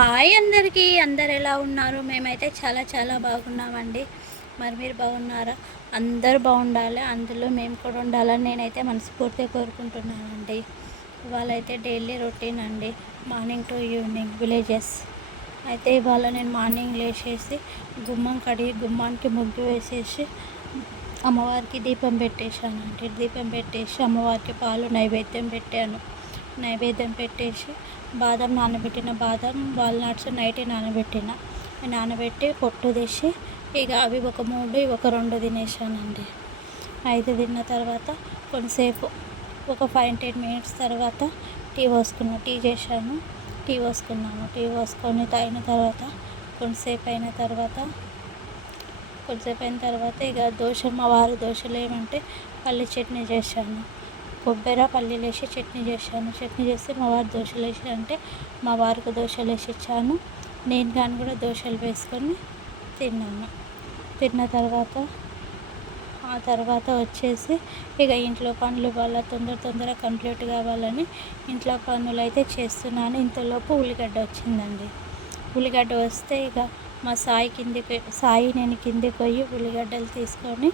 Hi అందరికీ. అందరు ఎలా ఉన్నారు? మేమైతే చాలా చాలా బాగున్నామండి. మరి మీరు బాగున్నారా? అందరూ బాగుండాలి. అందులో మేము కూడా ఉండాలని నేనైతే మనస్ఫూర్తిగా కోరుకుంటున్నానండి. ఇవాళ అయితే డైలీ రొటీన్ అండి. Morning to evening villages. అయితే ఇవాళ నేను మార్నింగ్ లేచేసి గుమ్మం కడిగి గుమ్మానికి ముగ్గు వేసేసి అమ్మవారికి దీపం పెట్టేశానండి. దీపం పెట్టేసి అమ్మవారికి పాలు నైవేద్యం పెట్టాను. నైవేద్యం పెట్టేసి బాదం నానబెట్టిన బాదం వాల్నట్స్ నైట్ నానబెట్టిన. నానబెట్టి పొట్టు తీసి ఇక అవి ఒక మూడు ఒక రెండు తినేసానండి. ఐదు తిన్న తర్వాత కొంతసేపు ఒక ఫైవ్ టెన్ మినిట్స్ తర్వాత టీ పోసుకున్నాను టీ చేశాను. టీ పోసుకున్నాను. టీ పోసుకొని తాగిన తర్వాత కొంతసేపు అయిన తర్వాత కొంతసేపు అయిన తర్వాత ఇక దోశ మా వారి దోశలు ఏమంటే పల్లి చట్నీ చేశాను. కొబ్బరి పల్లీలు వేసి చట్నీ చేశాను. చట్నీ చేస్తే మా వారు దోశలు వేసి అంటే మా వారికి దోశలు వేసి ఇచ్చాను. నేను కానీ కూడా దోశలు వేసుకొని తిన్నాను. తిన్న తర్వాత ఆ తర్వాత వచ్చేసి ఇక ఇంట్లో పనులు వాళ్ళ తొందర తొందర కంప్లీట్ కావాలని ఇంట్లో పనులు అయితే చేస్తున్నాను. ఇంతలోపు ఉల్లిగడ్డ వచ్చిందండి. ఉల్లిగడ్డ వస్తే ఇక మా సాయి కిందికి సాయి నేను కిందికి పోయి ఉల్లిగడ్డలు తీసుకొని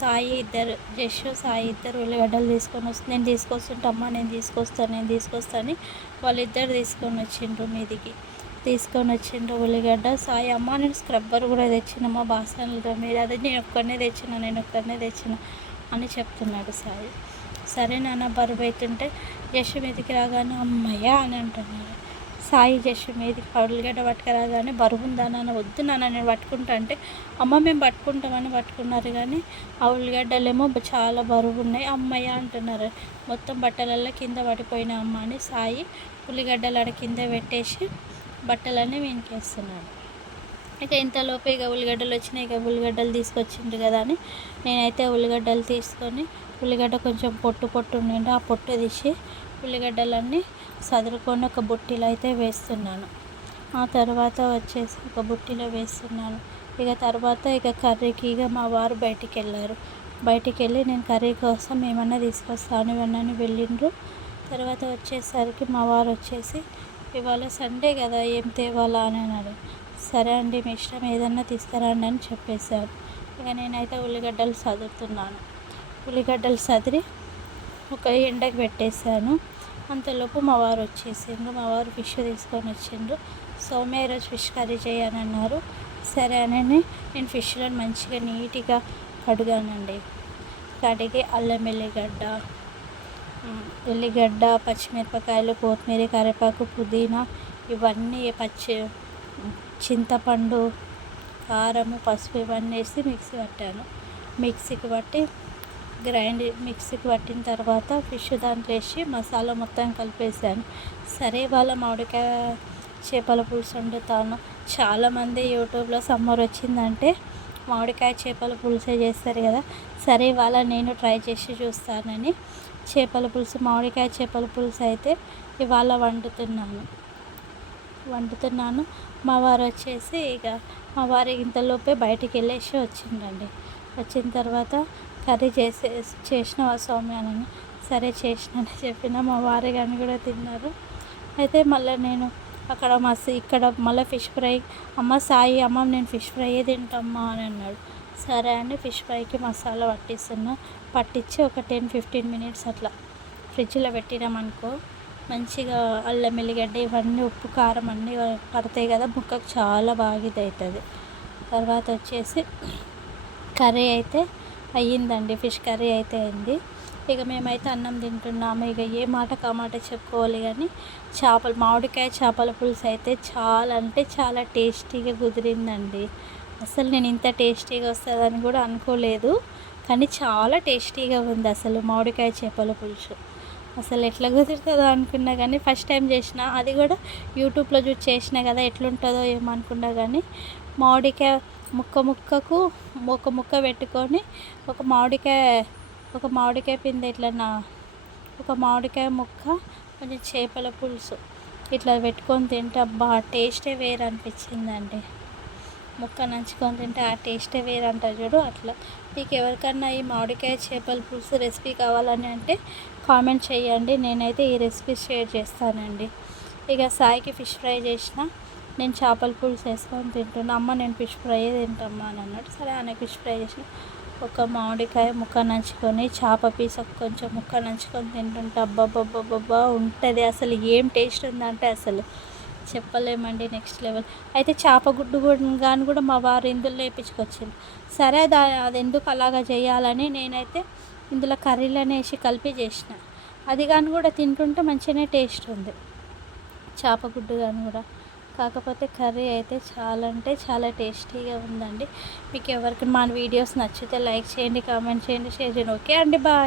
సాయి ఇద్దరు జస్ట్ సాయి ఇద్దరు ఉల్లిగడ్డలు తీసుకొని వస్తుంది నేను తీసుకొస్తుంటే అమ్మ నేను తీసుకొస్తాను నేను తీసుకొస్తాను వాళ్ళిద్దరు తీసుకొని వచ్చిండ్రు మీదికి. తీసుకొని వచ్చిండ్రు ఉల్లిగడ్డ సాయి అమ్మ నేను స్క్రబ్బర్ కూడా తెచ్చినమ్మా బాసనలతో మీరు అదే నేను ఒక్కనే తెచ్చిన నేను ఒక్కనే తెచ్చిన అని చెప్తున్నాడు సాయి. సరే నాన్న బరువు అవుతుంటే జస్ట్ మీదికి రాగానే అమ్మయ్య అని అంటున్నాడు. సాయి చేసి మీది ఉల్లిగడ్డ పట్టుకురాగానే బరువు ఉందా నాన్న వద్దు నాన్న నేను పట్టుకుంటా అంటే అమ్మ మేము పట్టుకుంటామని పట్టుకున్నారు కానీ ఆ ఉల్లిగడ్డలేమో చాలా బరువు ఉన్నాయి అమ్మయ్య అంటున్నారు. మొత్తం బట్టలల్లో కింద పడిపోయిన అమ్మ అని సాయి ఉల్లిగడ్డలు ఆడ కింద పెట్టేసి బట్టలన్నీ వెనకేస్తున్నాడు. ఇక ఇంతలోపే ఇక ఉల్లిగడ్డలు వచ్చినాయి ఇక ఉల్లిగడ్డలు తీసుకొచ్చిండ్రు కదా అని నేనైతే ఉల్లిగడ్డలు తీసుకొని ఉల్లిగడ్డ కొంచెం పొట్టు పొట్టు ఉండిండు ఆ పొట్టు తీసి ఉల్లిగడ్డలన్నీ సదురుకొని ఒక బుట్టిలో అయితే వేస్తున్నాను. ఆ తర్వాత వచ్చేసి ఒక బుట్టిలో వేస్తున్నాను. ఇక తర్వాత ఇక కర్రీకి ఇక మా వారు బయటికి వెళ్ళారు బయటికి వెళ్ళి నేను కర్రీ కోసం ఏమన్నా తీసుకొస్తాను ఇవన్నీ వెళ్ళిండ్రు. తర్వాత వచ్చేసరికి మా వారు వచ్చేసి ఇవాళ సండే కదా ఏం తేవాలా? అని అన్నాడు సరే అండి మీ ఇష్టం ఏదన్నా తీసుకురండి అని చెప్పేశారు. ఇక నేనైతే ఉల్లిగడ్డలు సదురుతున్నాను. ఉల్లిగడ్డలు సదిరి ఒక ఎండకు పెట్టేశాను. అంతలోపు మా వారు వచ్చేసిండ్రు. మా వారు ఫిష్ తీసుకొని వచ్చిండ్రు. సౌమ్య ఈరోజు ఫిష్ కర్రీ చేయనన్నారు. సరే అని నేను ఫిష్లను మంచిగా నీట్గా కడిగానండి. కడిగి అల్లం ఎల్లిగడ్డ ఉల్లిగడ్డ పచ్చిమిరపకాయలు కొత్తిమీర కరివేపాకు పుదీనా ఇవన్నీ పచ్చి చింతపండు కారము పసుపు ఇవన్నీ వేసి మిక్సీ పట్టాను. మిక్సీకి పట్టి గ్రైండ్ మిక్సీకి పట్టిన తర్వాత ఫిష్ దాంట్లో వేసి మసాలా మొత్తం కలిపేసాను సరే వాళ్ళ మామిడికాయ చేపల పులుసు వండుతాను. చాలామంది యూట్యూబ్లో సమ్మర్ వచ్చిందంటే మామిడికాయ చేపల పులుసే చేస్తారు కదా. సరే ఇవాళ నేను ట్రై చేసి చూస్తానని చేపల పులుసు మామిడికాయ చేపల పులుసు అయితే ఇవాళ వండుతున్నాను. వండుతున్నాను. మా వారు వచ్చేసి ఇక మా వారు ఇంతలోపే బయటికి వెళ్ళేసి వచ్చిండండి. వచ్చిన తర్వాత కర్రీ చేసే చేసినవా స్వామి అని సరే చేసినని చెప్పిన మా వారి కానీ కూడా తిన్నారు. అయితే మళ్ళీ నేను అక్కడ మా ఇక్కడ మళ్ళీ ఫిష్ ఫ్రై అమ్మ సాయి అమ్మ నేను ఫిష్ ఫ్రైయే తింటమ్మా అని అన్నాడు. సరే అని ఫిష్ ఫ్రైకి మసాలా పట్టిస్తున్నా. పట్టించి ఒక టెన్ ఫిఫ్టీన్ మినిట్స్ అట్లా ఫ్రిడ్జ్లో పెట్టినామనుకో మంచిగా అల్లం ఎల్లిగడ్డ ఇవన్నీ ఉప్పు కారం అన్నీ పడతాయి కదా ముక్కకు చాలా బాగా ఇది అవుతుంది తర్వాత వచ్చేసి కర్రీ అయితే అయ్యిందండి ఫిష్ కర్రీ అయితే అయింది. ఇక మేమైతే అన్నం తింటున్నాము. ఇక ఏ మాట కామాట చెప్పుకోవాలి కానీ చేపలు మామిడికాయ చేపల పులుసు అయితే చాలా అంటే చాలా టేస్టీగా కుదిరిందండి. అసలు నేను ఇంత టేస్టీగా వస్తుందని కూడా అనుకోలేదు. కానీ చాలా టేస్టీగా ఉంది అసలు మామిడికాయ చేపల పులుసు. అసలు ఎట్లా కుదురుతుందో అనుకున్నా కానీ ఫస్ట్ టైం చేసిన అది కూడా యూట్యూబ్లో చూసి చేసిన కదా ఎట్లుంటుందో ఏమనుకున్నా కానీ మామిడికాయ ముక్క ముక్కకు ఒక ముక్క పెట్టుకొని ఒక మామిడికాయ ఒక మామిడికాయ పిండి ఇట్లా నా ఒక మామిడికాయ ముక్క కొంచెం చేపల పులుసు ఇట్లా పెట్టుకొని తింటే అబ్బా టేస్టే వేరు అనిపించిందండి. ముక్క నంచుకొని తింటే ఆ టేస్టే వేరు అంటారు చూడు అట్లా. మీకు ఎవరికన్నా ఈ మామిడికాయ చేపల పులుసు రెసిపీ కావాలని అంటే కామెంట్ చేయండి. నేనైతే ఈ రెసిపీ షేర్ చేస్తానండి. ఇక సాయికి ఫిష్ ఫ్రై చేసిన నేను చేపల పులుసు వేసుకొని తింటున్నా. అమ్మ నేను ఫిష్ ఫ్రై తింటమ్మా అని అన్నాడు. సరే ఆయన ఫిష్ ఫ్రై చేసి ఒక మామిడికాయ ముక్క నంచుకొని చేప పీస్ కొంచెం ముక్క నంచుకొని తింటుంటే అబ్బాబ్బాబ్బాబ్బా ఉంటుంది. అసలు ఏం టేస్ట్ ఉందంటే అసలు చెప్పలేమండి నెక్స్ట్ లెవెల్. అయితే చేప గుడ్డు కానీ కూడా మా వారు ఇందులో వేయించుకొచ్చింది సరే దా అది ఎందుకు అలాగా చేయాలని నేనైతే ఇందులో కర్రీలను వేసి కలిపి చేసిన. అది కానీ కూడా తింటుంటే మంచిగానే టేస్ట్ ఉంది. చేప గుడ్డు కానీ కూడా. కాకపోతే కర్రీ అయితే చాలా అంటే చాలా టేస్టీగా ఉందండి. మీకు ఎవరికి మా వీడియోస్ నచ్చితే లైక్ చేయండి కామెంట్ చేయండి షేర్ చేయండి. ఓకే అండి బాయ్.